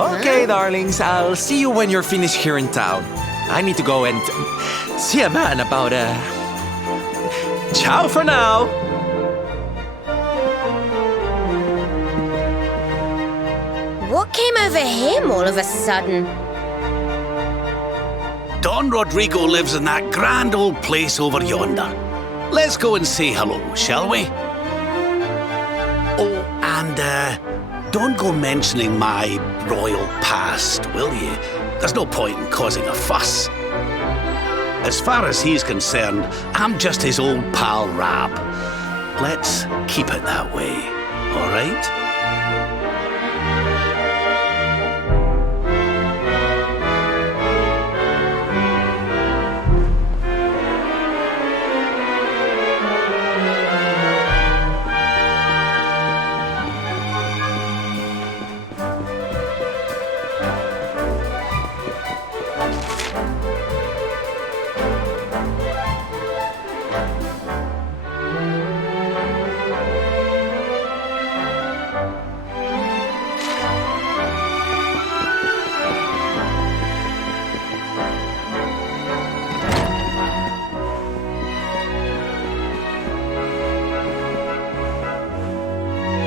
Okay, darlings, I'll see you when you're finished here in town. I need to go and see a man about Ciao for now! What came over him all of a sudden? Don Rodrigo lives in that grand old place over yonder. Let's go and say hello, shall we? Oh, and don't go mentioning my royal past, will you? There's no point in causing a fuss. As far as he's concerned, I'm just his old pal Rab. Let's keep it that way, all right?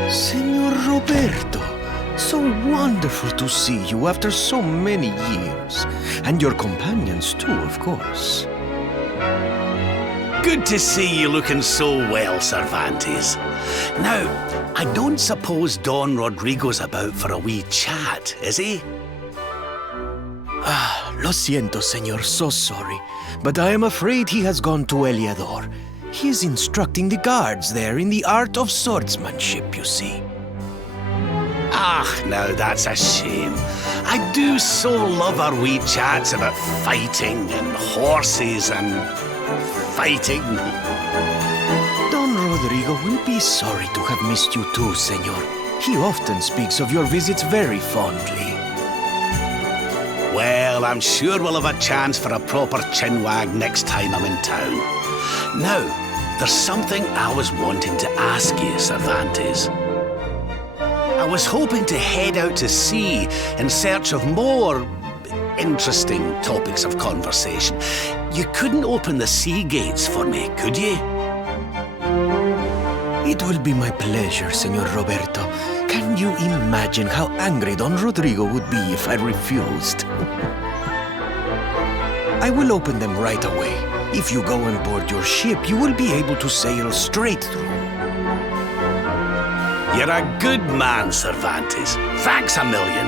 Senor Roberto, so wonderful to see you after so many years. And your companions too, of course. Good to see you looking so well, Cervantes. Now, I don't suppose Don Rodrigo's about for a wee chat, is he? Lo siento, senor, so sorry. But I am afraid he has gone to Eliador. He is instructing the guards there in the art of swordsmanship, you see. Ah, now that's a shame. I do so love our wee chats about fighting and horses and fighting. Don Rodrigo will be sorry to have missed you too, senor. He often speaks of your visits very fondly. Well, I'm sure we'll have a chance for a proper chinwag next time I'm in town. Now, there's something I was wanting to ask you, Cervantes. I was hoping to head out to sea in search of more interesting topics of conversation. You couldn't open the sea gates for me, could you? It will be my pleasure, Senor Roberto. Can you imagine how angry Don Rodrigo would be if I refused? I will open them right away. If you go on board your ship, you will be able to sail straight through. You're a good man, Cervantes. Thanks a million.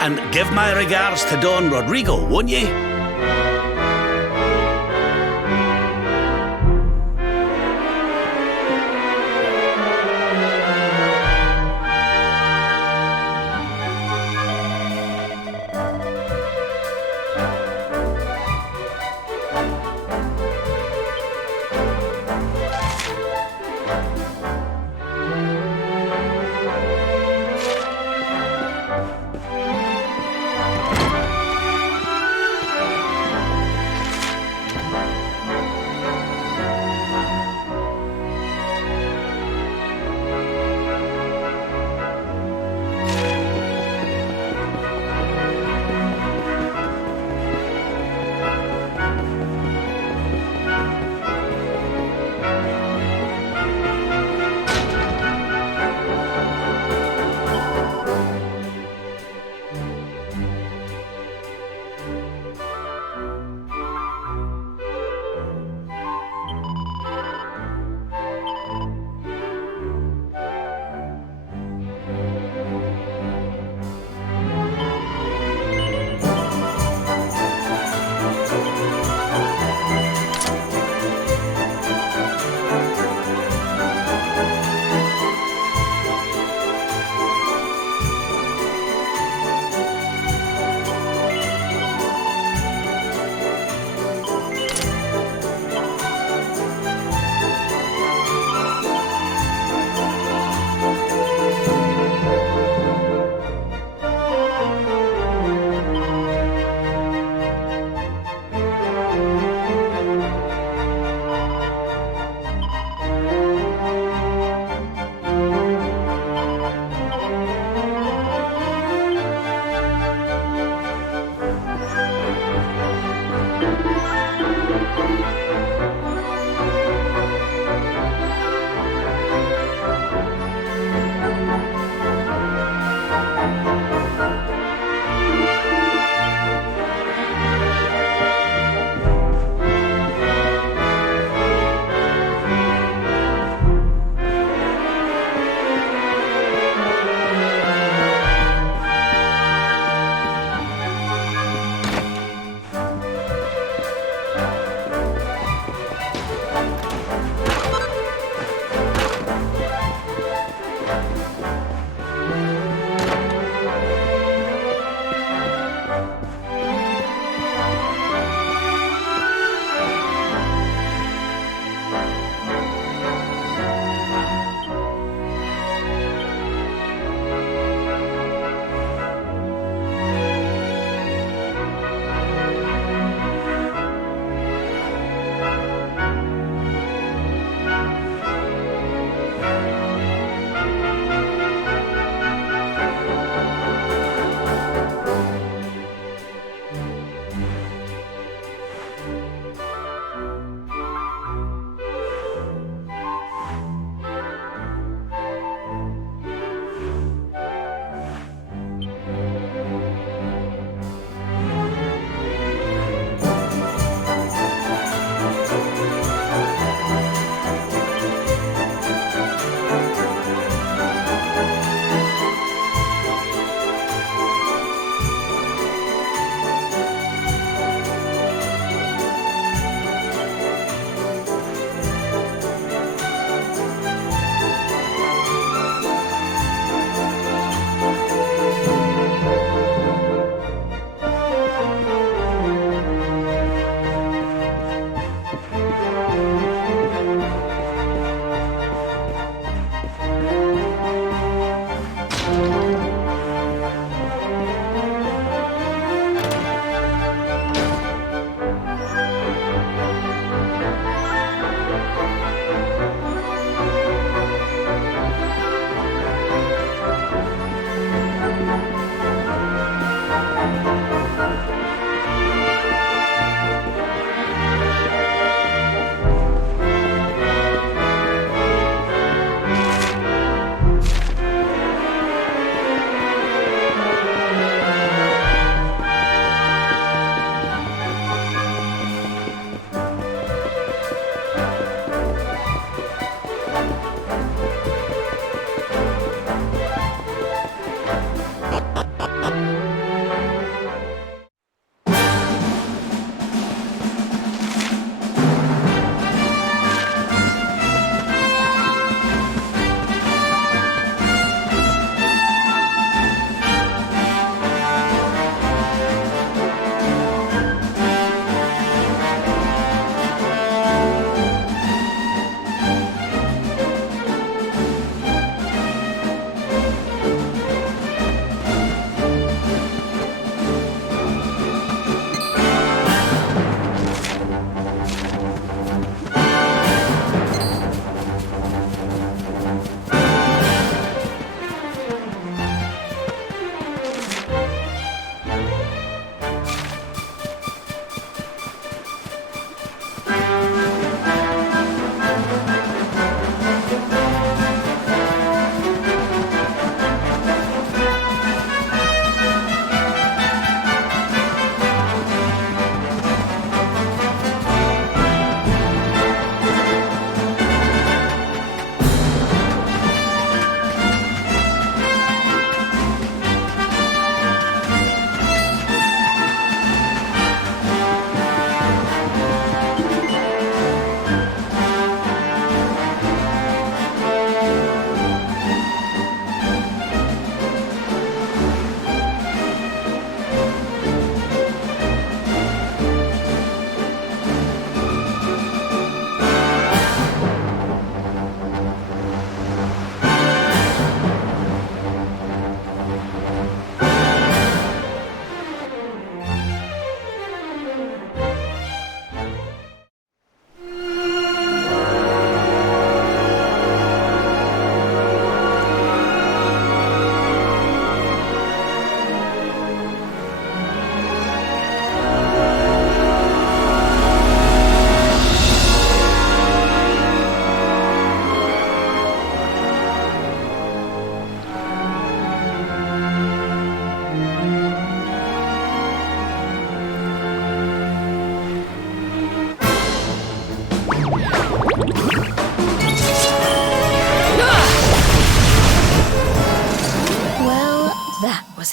And give my regards to Don Rodrigo, won't you?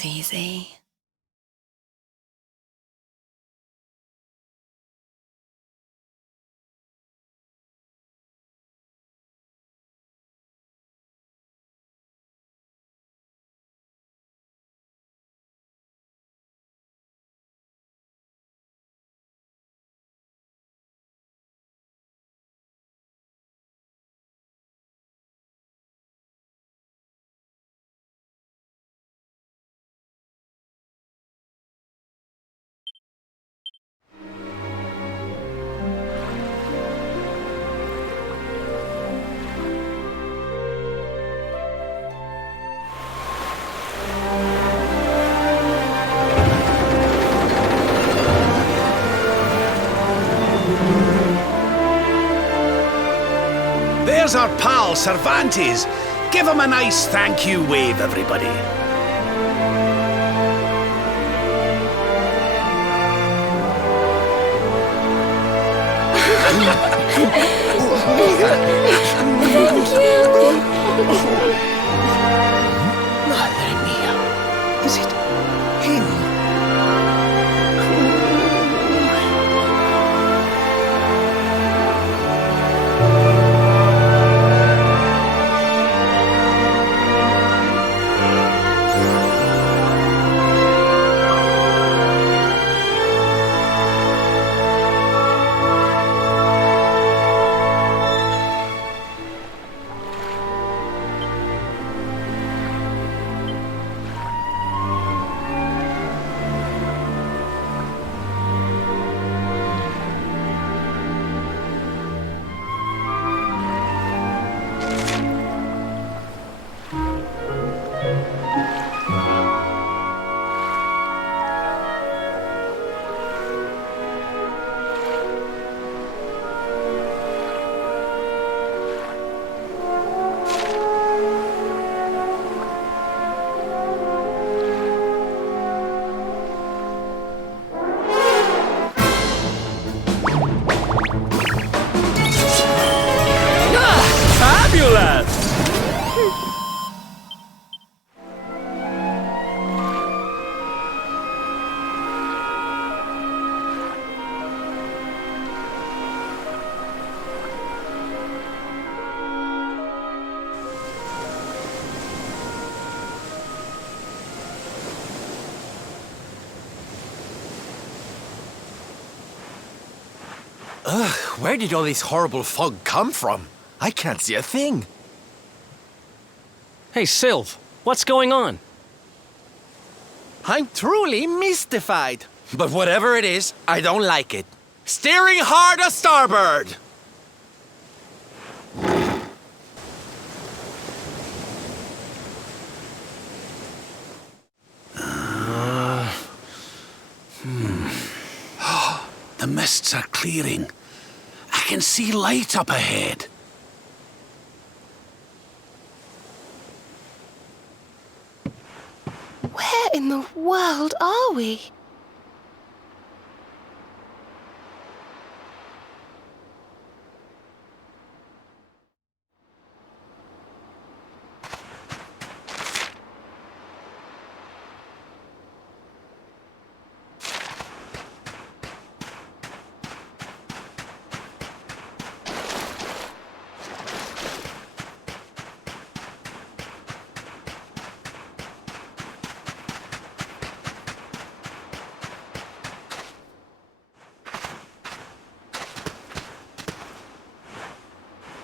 not easy. There's our pal, Cervantes. Give him a nice thank you wave, everybody. Madre mia. Is it him? Ugh, where did all this horrible fog come from? I can't see a thing. Hey, Sylv, what's going on? I'm truly mystified. But whatever it is, I don't like it. Steering hard a starboard! The mists are clearing. I can see light up ahead. Where in the world are we?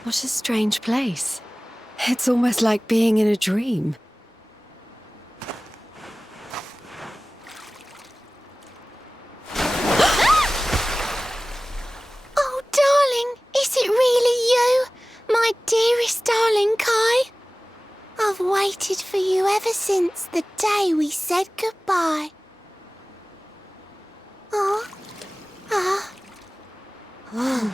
What a strange place. It's almost like being in a dream. Oh, darling, is it really you? My dearest darling Kai? I've waited for you ever since the day we said goodbye. Oh. Ah. Oh.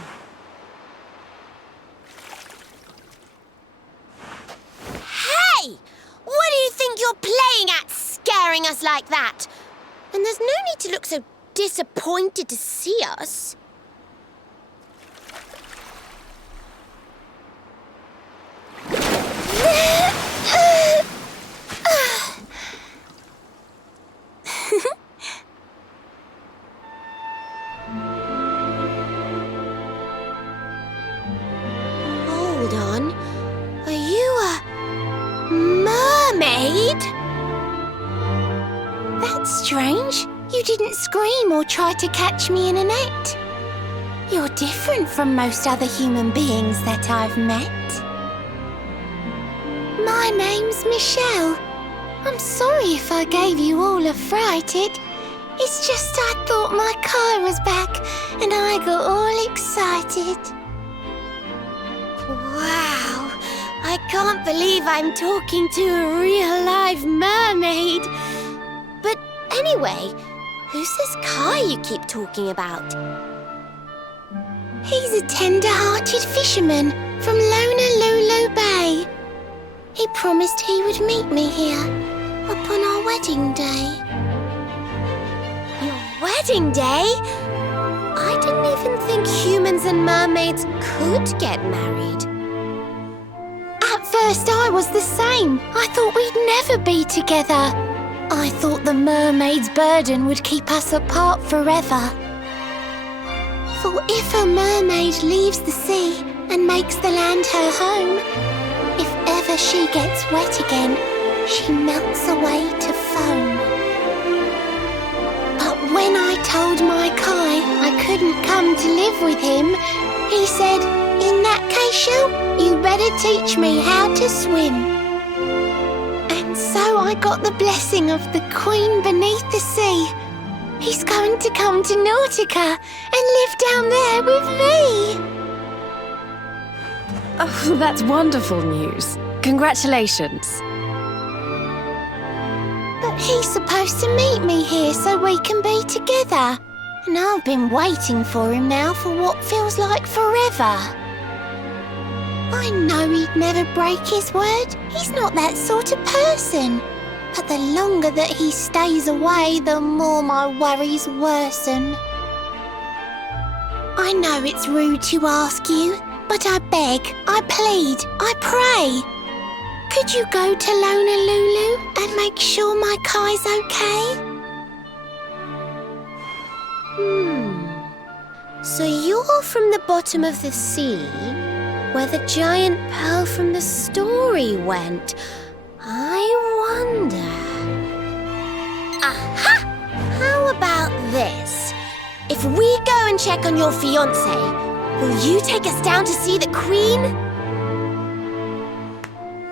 Hey! What do you think you're playing at, scaring us like that? And there's no need to look so disappointed to see us. mermaid? That's strange. You didn't scream or try to catch me in a net. You're different from most other human beings that I've met. My name's Michelle. I'm sorry if I gave you all a fright. It's just I thought my car was back and I got all excited. Wow, I can't believe I'm talking to a real live mermaid. But anyway, who's this Kai you keep talking about? He's a tender-hearted fisherman from Honolulu Bay. He promised he would meet me here upon our wedding day. Your wedding day? I didn't even think humans and mermaids could get married. At first I was the same. I thought we'd never be together. I thought the mermaid's burden would keep us apart forever. For if a mermaid leaves the sea and makes the land her home, if ever she gets wet again, she melts away to foam. But when I told my Kai I couldn't come to live with him, he said, "In that case, Shell, you better teach me how to swim." And so I got the blessing of the Queen beneath the sea. He's going to come to Nautica and live down there with me. Oh, that's wonderful news. Congratulations. But he's supposed to meet me here so we can be together. And I've been waiting for him now for what feels like forever. I know he'd never break his word. He's not that sort of person. But the longer that he stays away, the more my worries worsen. I know it's rude to ask you, but I beg, I plead, I pray. Could you go to Honolulu and make sure my Kai's okay? So you're from the bottom of the sea, where the giant pearl from the story went. I wonder... Aha! How about this? If we go and check on your fiancé, will you take us down to see the Queen?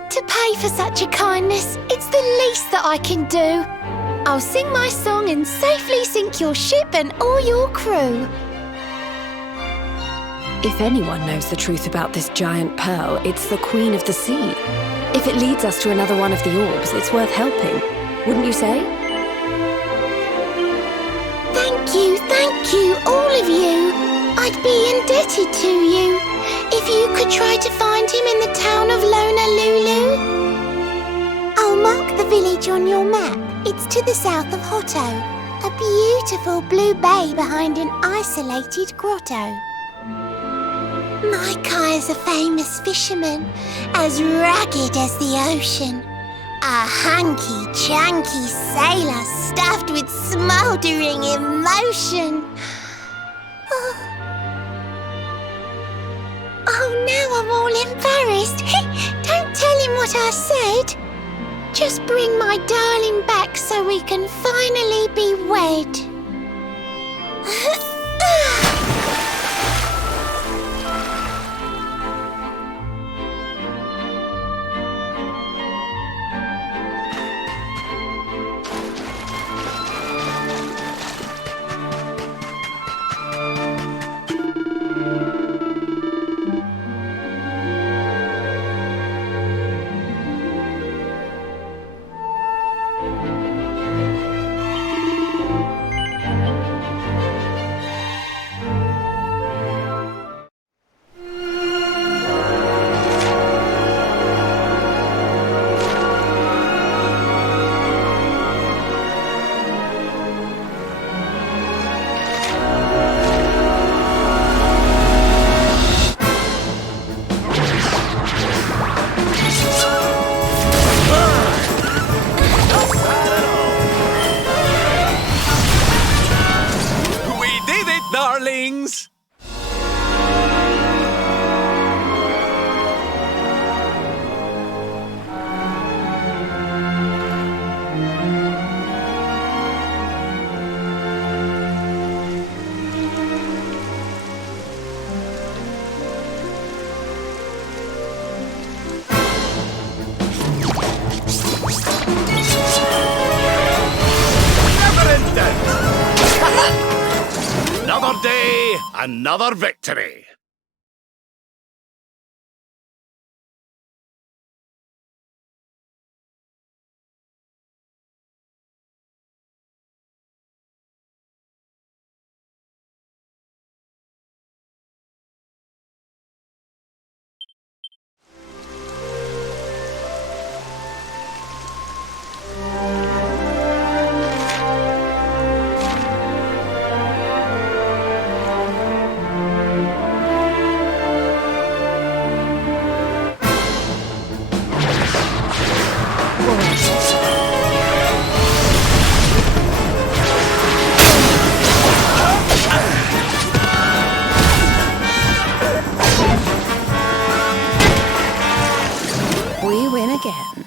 To pay for such a kindness, it's the least that I can do. I'll sing my song and safely sink your ship and all your crew. If anyone knows the truth about this giant pearl, it's the Queen of the Sea. If it leads us to another one of the orbs, it's worth helping. Wouldn't you say? Thank you, all of you. I'd be indebted to you. If you could try to find him in the town of Honolulu. I'll mark the village on your map. It's to the south of Hotto, a beautiful blue bay behind an isolated grotto. My Kai's a famous fisherman, as rugged as the ocean. A hanky-chanky sailor stuffed with smouldering emotion. Oh, now I'm all embarrassed. Don't tell him what I said. Just bring my darling back so we can finally be wed. Another day, another victory. We win again.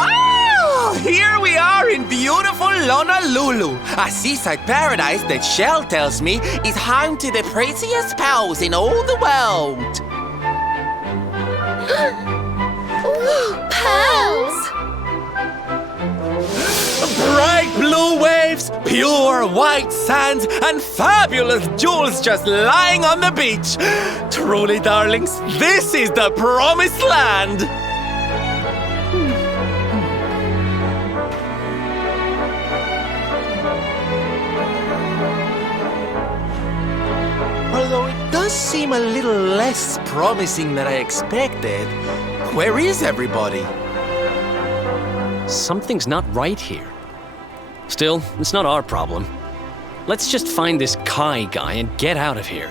Oh, here we are in beautiful Honolulu, a seaside paradise that Shell tells me is home to the prettiest pearls in all the world. Pearls! Bright blue waves, pure white sands, and fabulous jewels just lying on the beach. Truly, darlings, this is the promised land. Although it does seem a little less promising than I expected. Where is everybody? Something's not right here. Still, it's not our problem. Let's just find this Kai guy and get out of here.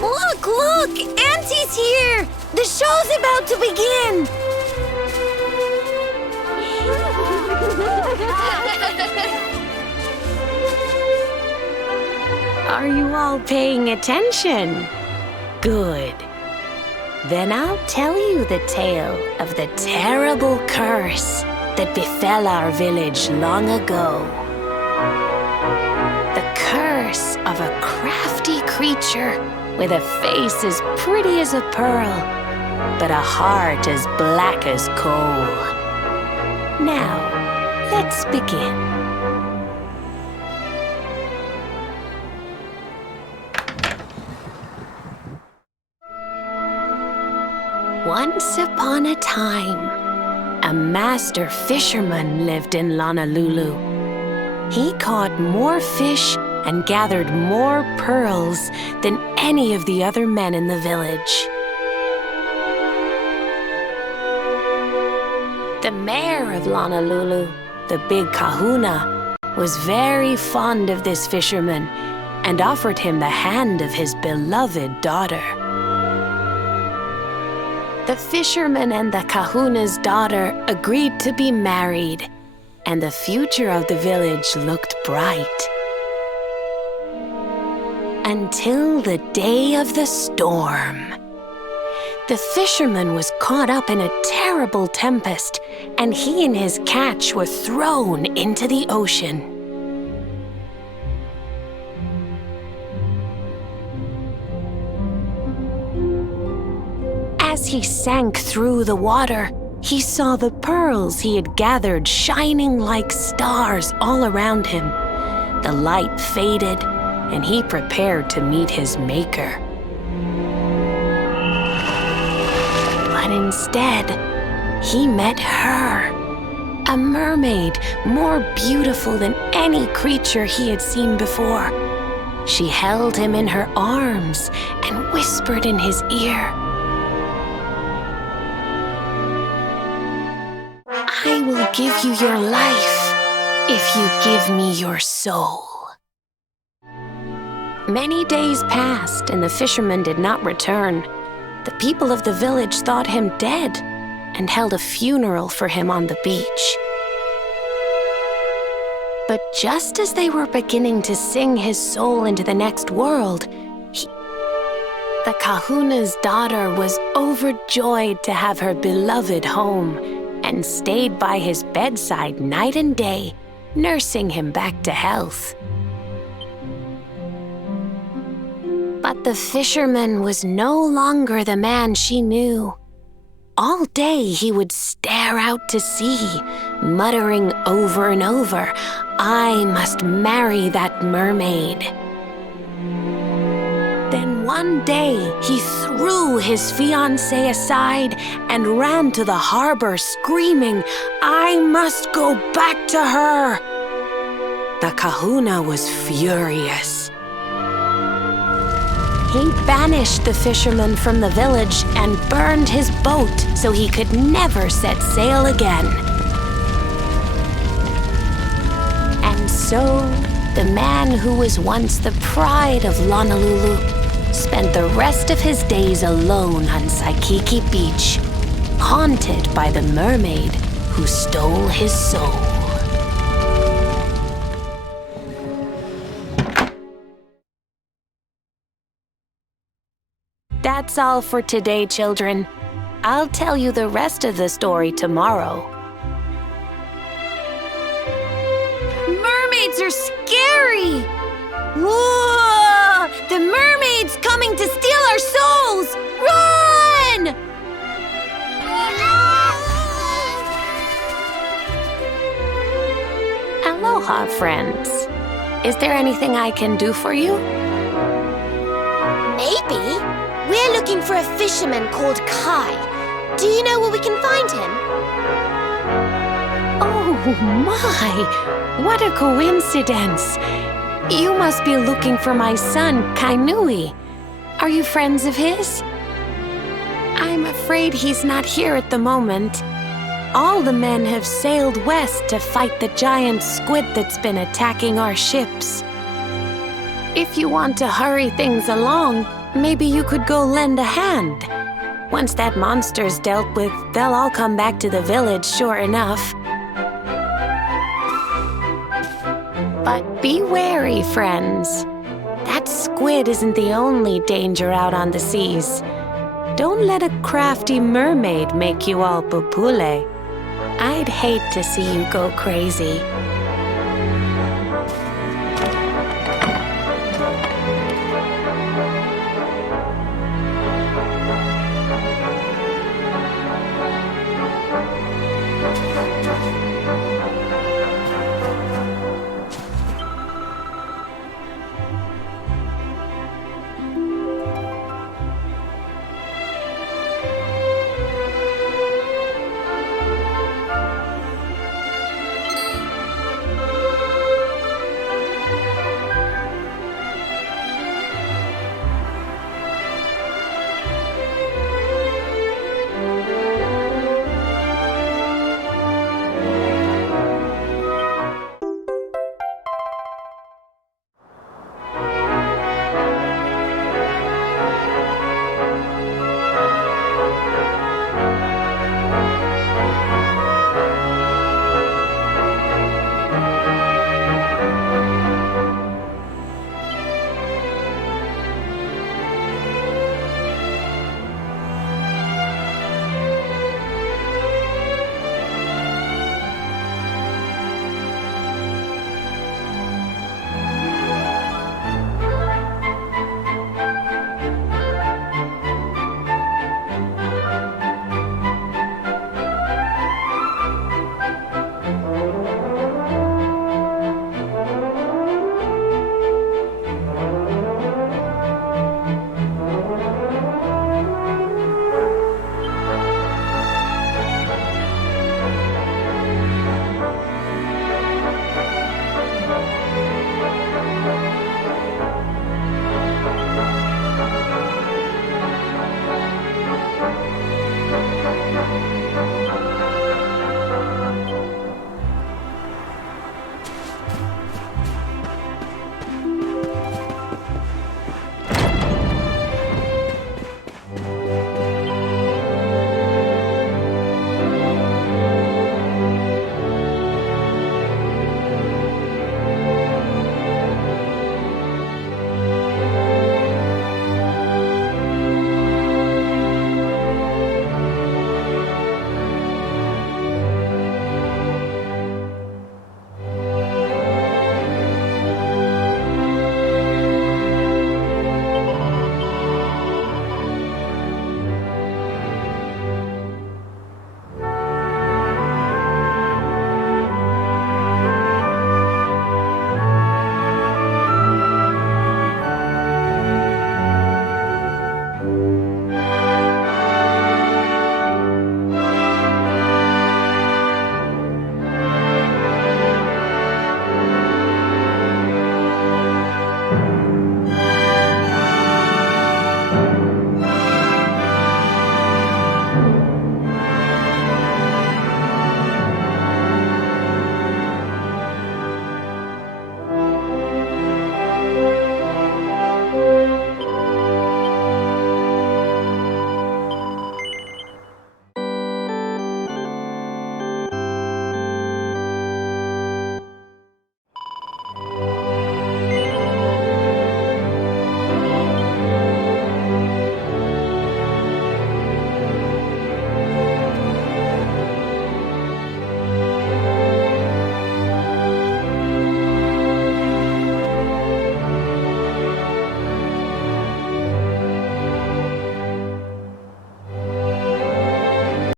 Look, look! Auntie's here! The show's about to begin! Are you all paying attention? Good. Then I'll tell you the tale of the terrible curse that befell our village long ago. The curse of a crafty creature with a face as pretty as a pearl, but a heart as black as coal. Now, let's begin. Once upon a time, a master fisherman lived in Honolulu. He caught more fish and gathered more pearls than any of the other men in the village. The mayor of Honolulu, the big kahuna, was very fond of this fisherman and offered him the hand of his beloved daughter. The fisherman and the kahuna's daughter agreed to be married, and the future of the village looked bright. Until the day of the storm. The fisherman was caught up in a terrible tempest, and he and his catch were thrown into the ocean. As he sank through the water, he saw the pearls he had gathered shining like stars all around him. The light faded, and he prepared to meet his maker. But instead, he met her, a mermaid more beautiful than any creature he had seen before. She held him in her arms and whispered in his ear, "I will give you your life if you give me your soul." Many days passed and the fisherman did not return. The people of the village thought him dead and held a funeral for him on the beach. But just as they were beginning to sing his soul into the next world, the kahuna's daughter was overjoyed to have her beloved home and stayed by his bedside night and day, nursing him back to health. But the fisherman was no longer the man she knew. All day he would stare out to sea, muttering over and over, "I must marry that mermaid." Then one day he threw his fiancée aside and ran to the harbor screaming, "I must go back to her." The kahuna was furious. He banished the fisherman from the village and burned his boat so he could never set sail again. And so, the man who was once the pride of Honolulu spent the rest of his days alone on Saikiki Beach, haunted by the mermaid who stole his soul. That's all for today, children. I'll tell you the rest of the story tomorrow. Mermaids are scary! Whoa! The mermaid's coming to steal our souls! Run! Aloha, friends. Is there anything I can do for you? Maybe. We're looking for a fisherman called Kai. Do you know where we can find him? Oh my! What a coincidence! You must be looking for my son, Kainui. Are you friends of his? I'm afraid he's not here at the moment. All the men have sailed west to fight the giant squid that's been attacking our ships. If you want to hurry things along, maybe you could go lend a hand. Once that monster's dealt with, they'll all come back to the village, sure enough. But be wary, friends. That squid isn't the only danger out on the seas. Don't let a crafty mermaid make you all pupule. I'd hate to see you go crazy.